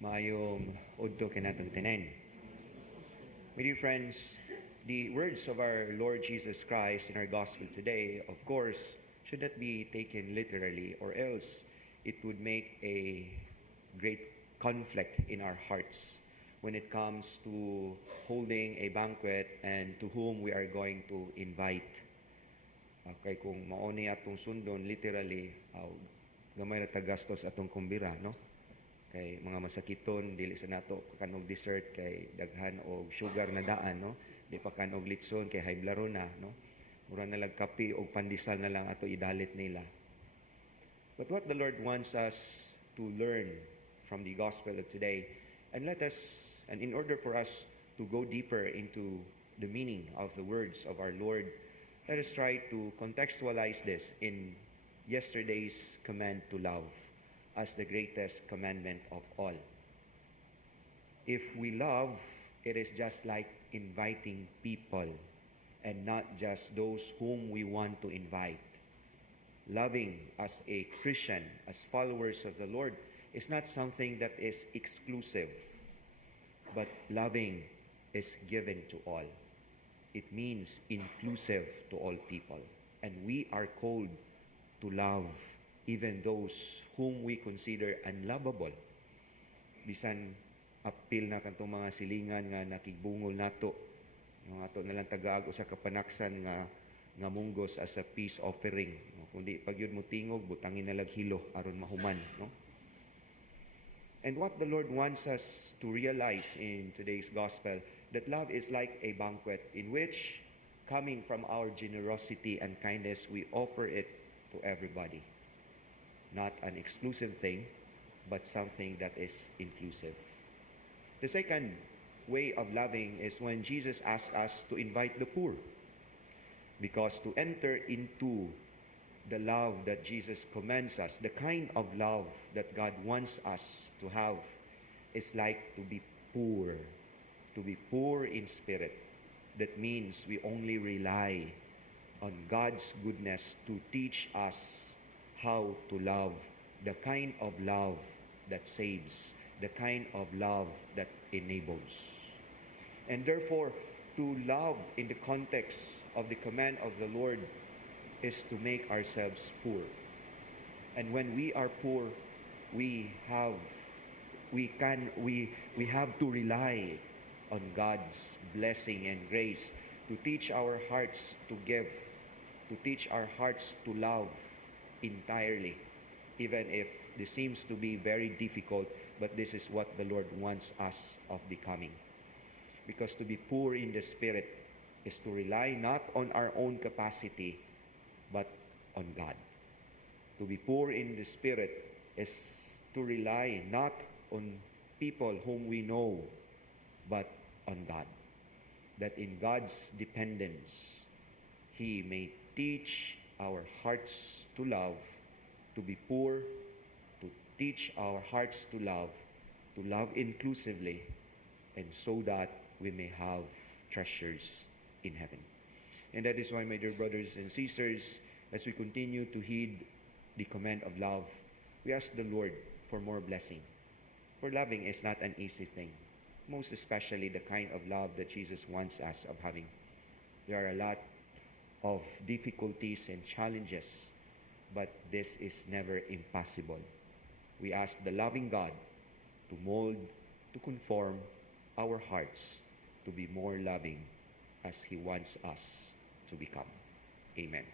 Maayong udto kinatong tanan. My dear friends, the words of our Lord Jesus Christ in our gospel today, of course, should not be taken literally, or else it would make a great conflict in our hearts when it comes to holding a banquet and to whom we are going to invite. Kay kung mauni atong sundon literally, gamay na tagastos atong kumbira, no? Kay mga masakiton dili sa nato kanog dessert kay daghan og sugar na daan, no? Di pa kanog litson kay high blood na, no? Mura na lang kape og pandesal na lang ato idalit nila. But what the Lord wants us to learn from the gospel of today, and in order for us to go deeper into the meaning of the words of our Lord, let us try to contextualize this in yesterday's command to love as the greatest commandment of all. If we love, it is just like inviting people and not just those whom we want to invite. Loving as a Christian, as followers of the Lord, is not something that is exclusive, but loving is given to all. It means inclusive to all people. And we are called to love even those whom we consider unlovable. Bisan apil na kantong mga silingan nga nakigbungol nato, yung ato nalang tagaag sa kapanaksan nga munggos as a peace offering. Kundi pag yun mo tingog, butangin na laghilo aron mahuman, no? And what the Lord wants us to realize in today's gospel, that love is like a banquet in which, coming from our generosity and kindness, we offer it to everybody. Not an exclusive thing, but something that is inclusive. The second way of loving is when Jesus asks us to invite the poor. Because to enter into the love that Jesus commands us, the kind of love that God wants us to have, is like to be poor in spirit. That means we only rely on God's goodness to teach us how to love, the kind of love that saves, the kind of love that enables. And therefore, to love in the context of the command of the Lord is to make ourselves poor. And when we are poor, we have to rely on God's blessing and grace to teach our hearts to give, to teach our hearts to love entirely, even if this seems to be very difficult, but this is what the Lord wants us of becoming. Because to be poor in the spirit is to rely not on our own capacity, but on God. To be poor in the spirit is to rely not on people whom we know, but on God. That in God's dependence, He may teach our hearts to love, to be poor, to teach our hearts to love inclusively, and so that we may have treasures in heaven. And that is why, my dear brothers and sisters, as we continue to heed the command of love, we ask the Lord for more blessing. For loving is not an easy thing, most especially the kind of love that Jesus wants us of having. There are a lot of difficulties and challenges, but this is never impossible. We ask the loving God to mold, to conform our hearts to be more loving as He wants us to become. Amen.